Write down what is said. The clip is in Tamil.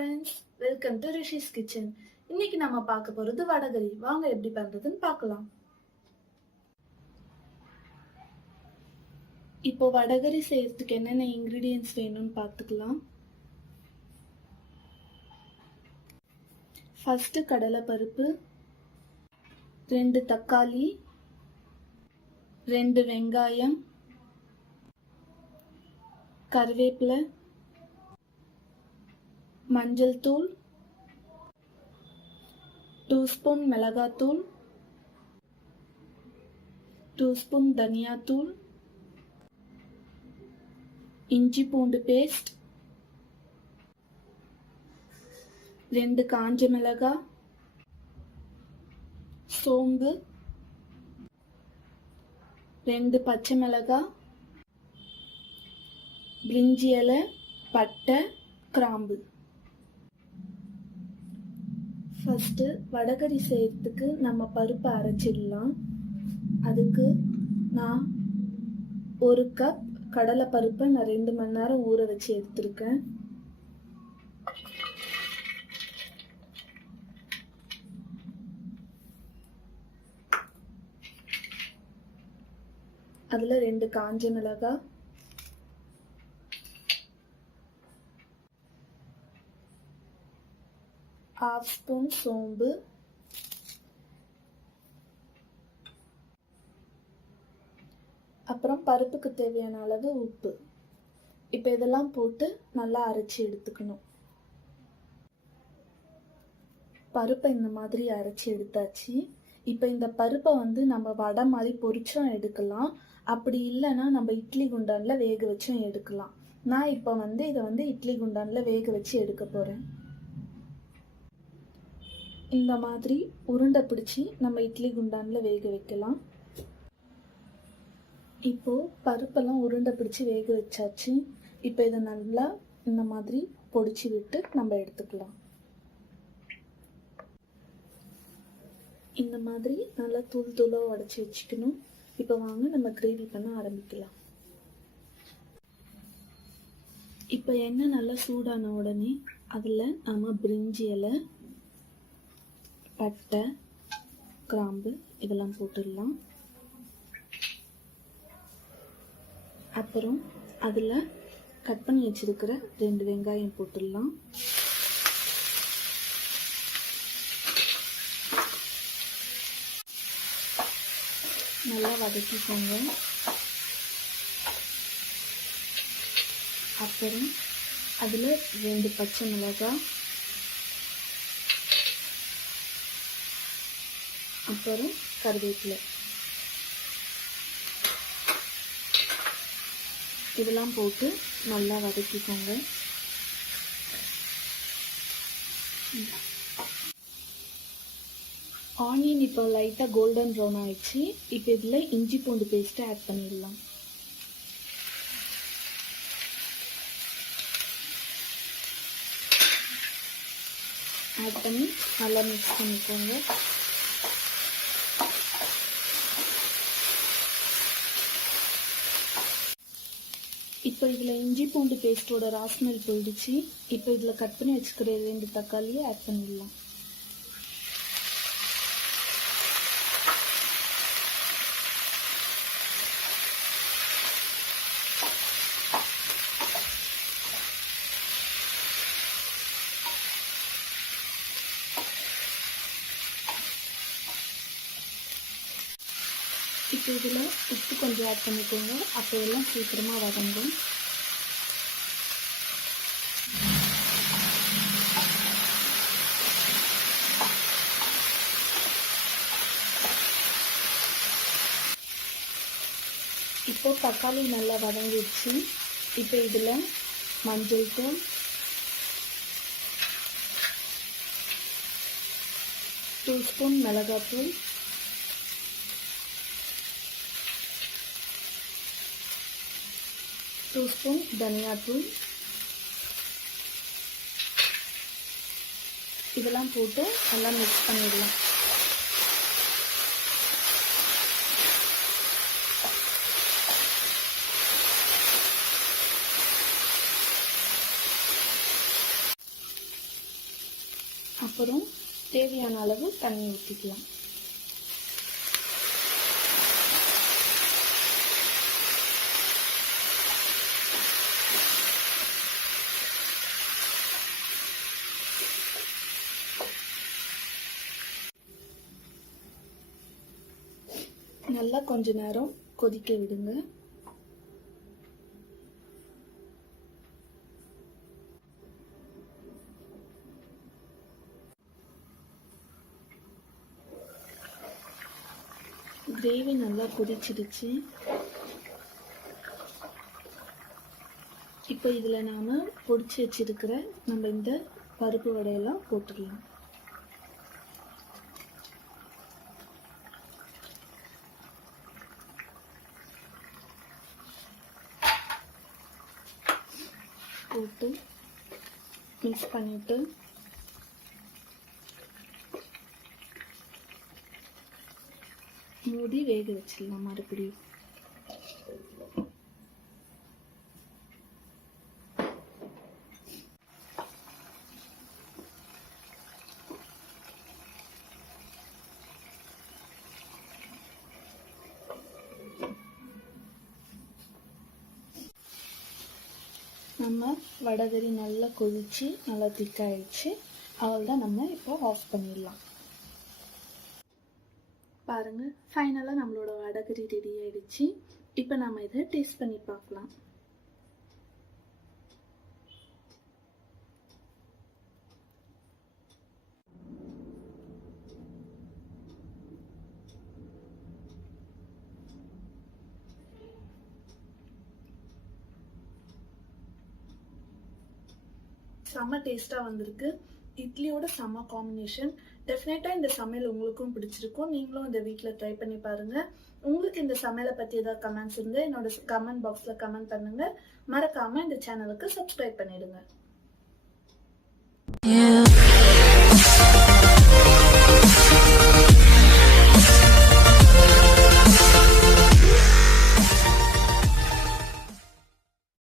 Friends, welcome to rishis kitchen. இன்னைக்கு நம்ம பார்க்க போறது வடகரி. வாங்க எப்படி பண்றதுன்னு பார்க்கலாம். இப்போ வடகரி செய்யறதுக்கு என்னென்ன இன்கிரீடியன்ஸ் வேணும்னு பார்த்துக்கலாம். ஃபர்ஸ்ட் கடலை பருப்பு, 2 தக்காளி, 2 வெங்காயம், கருவேப்பிலை, மஞ்சள் தூள், 2 ஸ்பூன் மிளகாத்தூள், 2 ஸ்பூன் தனியாத்தூள், இஞ்சி பூண்டு பேஸ்ட், 2 காஞ்ச மிளகாய், சோம்பு, 2 பச்சை மிளகாய், பிரிஞ்சி இலை, பட்டை, கிராம்பு. ஃபர்ஸ்ட் வடகரி செய்யறதுக்கு நம்ம பருப்பை அரைச்சிடலாம். அதுக்கு நான் 1 கப் கடலை பருப்பை நான் 2 மணி நேரம் ஊற வச்சு எடுத்திருக்கேன். அதுல 2 காஞ்ச மிளகாய், 1/2 ஸ்பூன் சோம்பு, அப்புறம் பருப்புக்கு தேவையான அளவு உப்பு. இப்போ இதெல்லாம் போட்டு நல்லா அரைச்சி எடுத்துக்கணும். பருப்பை இந்த மாதிரி அரைச்சி எடுத்தாச்சு. இப்போ இந்த பருப்பை நம்ம வடை மாதிரி பொரிச்சும் எடுக்கலாம். அப்படி இல்லைன்னா நம்ம இட்லி குண்டான்ல வேக வச்சும் எடுக்கலாம். நான் இப்போ இதை இட்லி குண்டான்ல வேக வச்சு எடுக்க போறேன். இந்த மாதிரி உருண்டை பிடிச்சி நம்ம இட்லி குண்டான்ல வேக வைக்கலாம். இப்போ பருப்பெல்லாம் உருண்டை பிடிச்சி வேக வச்சாச்சு. இப்போ இதை நல்லா இந்த மாதிரி பொடிச்சு விட்டு நம்ம எடுத்துக்கலாம். இந்த மாதிரி நல்லா தூள் தூளாக உடச்சி வச்சுக்கணும். இப்போ வாங்க நம்ம கிரேவி பண்ண ஆரம்பிக்கலாம். இப்போ எண்ணெய் நல்லா சூடான உடனே அதில் நம்ம பிரிஞ்சி இலை, பட்டை, கிராம்பு இதெல்லாம் போட்டுடலாம். அப்புறம் அதில் கட் பண்ணி வச்சிருக்கிற 2 வெங்காயம் போட்டுடலாம். நல்லா வதக்கிக்கோங்க. அப்புறம் அதில் 2 பச்சை மிளகாய், அப்புறம் கருவேப்பிலை இதெல்லாம் போட்டு நல்லா வதக்கிக்கோங்க. ஆனியன் இப்போ லைட்டாக கோல்டன் ப்ரௌன் ஆயிடுச்சு. இப்போ இதில் இஞ்சி பூண்டு பேஸ்ட்டை ஆட் பண்ணிடலாம். ஆட் பண்ணி நல்லா மிக்ஸ் பண்ணிக்கோங்க. இப்போ இதில் இஞ்சி பூண்டு பேஸ்ட்டோட ராஸ்மெல் போயிடுச்சு. இப்போ இதில் கட் பண்ணி வச்சுக்கிற 2 தக்காளியை ஆட் பண்ணிடலாம். இப்போ இதில் உப்பு கொஞ்சம் ஆட் பண்ணிக்கோங்க. அப்போ எல்லாம் சீக்கிரமாக வதங்கும். இப்போ தக்காளி நல்லா வதங்கிடுச்சு. இப்போ இதில் மஞ்சள் தூள், டூ ஸ்பூன் மிளகாத்தூள், 2 ஸ்பூன் தனியாத்தூள் இதெல்லாம் போட்டு நல்லா மிக்ஸ் பண்ணிடலாம். அப்புறம் தேவையான அளவு தண்ணி ஊற்றிக்கலாம். நல்லா கொஞ்ச நேரம் கொதிக்க விடுங்க. கிரேவி நல்லா கொதிச்சிடுச்சு. இப்போ இதில் நாம் பொடிச்சு வச்சிருக்கிற நம்ம இந்த பருப்பு வடையெல்லாம் போட்டுடலாம். போட்டு மிக்ஸ் பண்ணிட்டு மூடி வேக வச்சிடலாம். மறுபடியும் நம்ம வடகறி நல்லா கொதிச்சு நல்லா திக்காயிடுச்சு. அவ்வளோதான், நம்ம இப்போ ஆஃப் பண்ணிடலாம். பாருங்க, ஃபைனலாக நம்மளோட வடகறி ரெடி ஆயிடுச்சு. இப்போ நம்ம இதை டேஸ்ட் பண்ணி பார்க்கலாம். செம்ம டேஸ்ட்டாக வந்திருக்கு. இட்லியோட செம்ம காம்பினேஷன். டெஃபினட்டாக இந்த சமையல் உங்களுக்கும் பிடிச்சிருக்கும். நீங்களும் இந்த வீட்டில் ட்ரை பண்ணி பாருங்கள். உங்களுக்கு இந்த சமையலை பற்றி ஏதாவது கமெண்ட்ஸ் இருந்தால் என்னோட கமெண்ட் பாக்ஸில் கமெண்ட் பண்ணுங்கள். மறக்காமல் இந்த சேனலுக்கு சப்ஸ்கிரைப் பண்ணிடுங்க.